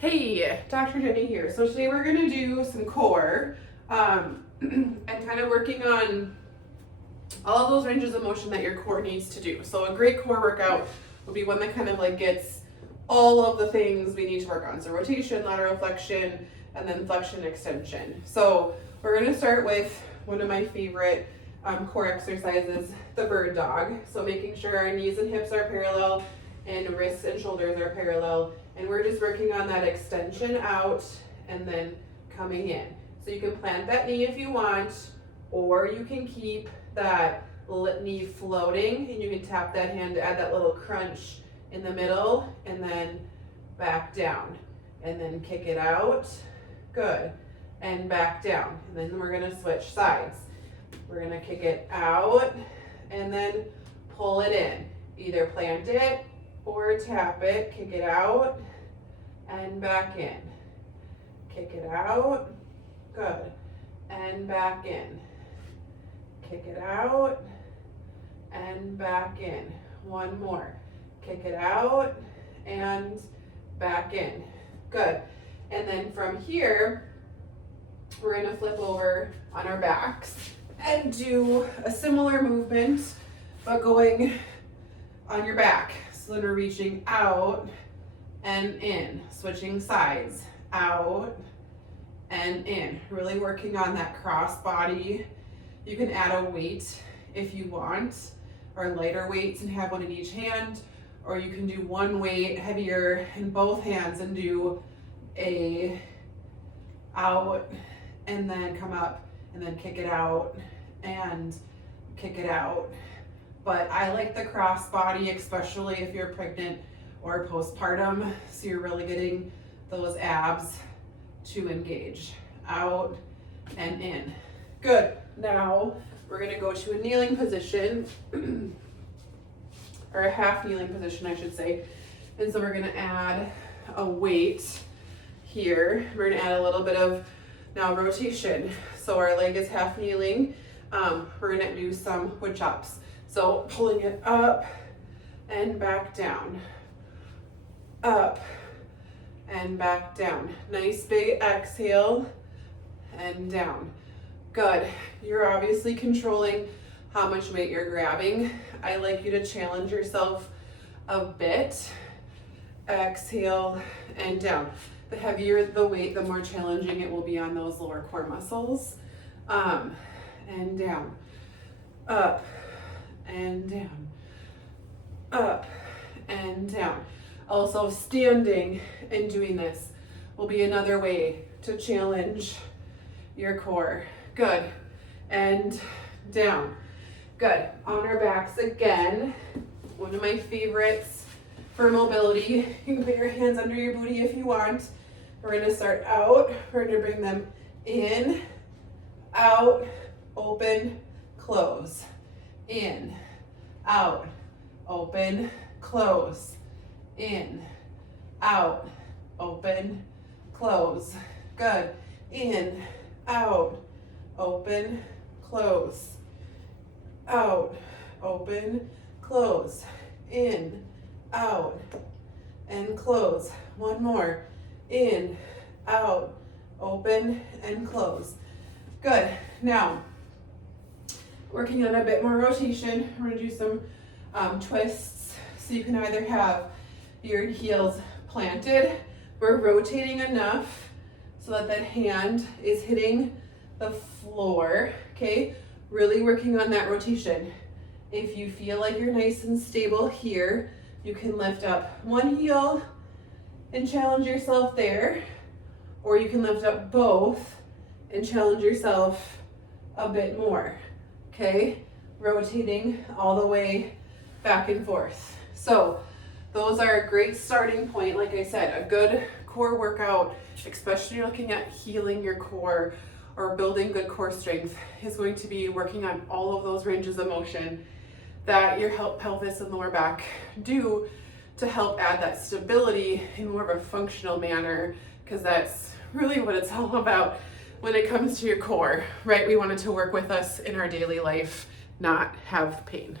Hey, Dr. Jenny here. So today we're going to do some core and kind of working on all of those ranges of motion that your core needs to do. So a great core workout would be one that kind of like gets all of the things we need to work on. So rotation, lateral flexion, and then flexion extension. So we're going to start with one of my favorite core exercises, the bird dog. So making sure our knees and hips are parallel and wrists and shoulders are parallel. And we're just working on that extension out and then coming in. So you can plant that knee if you want, or you can keep that knee floating and you can tap that hand to add that little crunch in the middle and then back down. And then kick it out. Good. And back down. And then we're gonna switch sides. We're gonna kick it out and then pull it in. Either plant it or tap it, kick it out and back in. Kick it out, good, and back in. Kick it out and back in. One more. Kick it out and back in. Good. And then from here, we're gonna flip over on our backs and do a similar movement, but going on your back. So then we're reaching out and in, switching sides, out and in. Really working on that cross body. You can add a weight if you want, or lighter weights and have one in each hand, or you can do one weight heavier in both hands and do a out and then come up and then kick it out and kick it out. But I like the cross body, especially if you're pregnant or postpartum, so you're really getting those abs to engage. Out and in. Good. Now we're gonna go to a kneeling position, or a half kneeling position, I should say. And so we're gonna add a weight here. We're gonna add a little bit of now rotation. So our leg is half kneeling. We're gonna do some wood chops. So pulling it up and back down, up and back down. Nice big exhale and down. Good. You're obviously controlling how much weight you're grabbing. I like you to challenge yourself a bit. Exhale and down. The heavier the weight, the more challenging it will be on those lower core muscles. And down, up and down, up and down. Also standing and doing this will be another way to challenge your core. Good. And down. Good. On our backs again. One of my favorites for mobility. You can put your hands under your booty if you want. We're going to start out. We're going to bring them in, out, open, close. In, out, open, close. In, out, open, close. Good. In, out, open, close. Out, open, close. In, out, and close. One more. In, out, open, and close. Good. Now, working on a bit more rotation, we're gonna do some twists. So you can either have your heels planted, we're rotating enough so that that hand is hitting the floor, okay? Really working on that rotation. If you feel like you're nice and stable here, you can lift up one heel and challenge yourself there, or you can lift up both and challenge yourself a bit more, okay? Rotating all the way back and forth. So those are a great starting point. Like I said, a good core workout, especially looking at healing your core or building good core strength, is going to be working on all of those ranges of motion that your pelvis and lower back do to help add that stability in more of a functional manner, because that's really what it's all about when it comes to your core, right? We want it to work with us in our daily life, not have pain.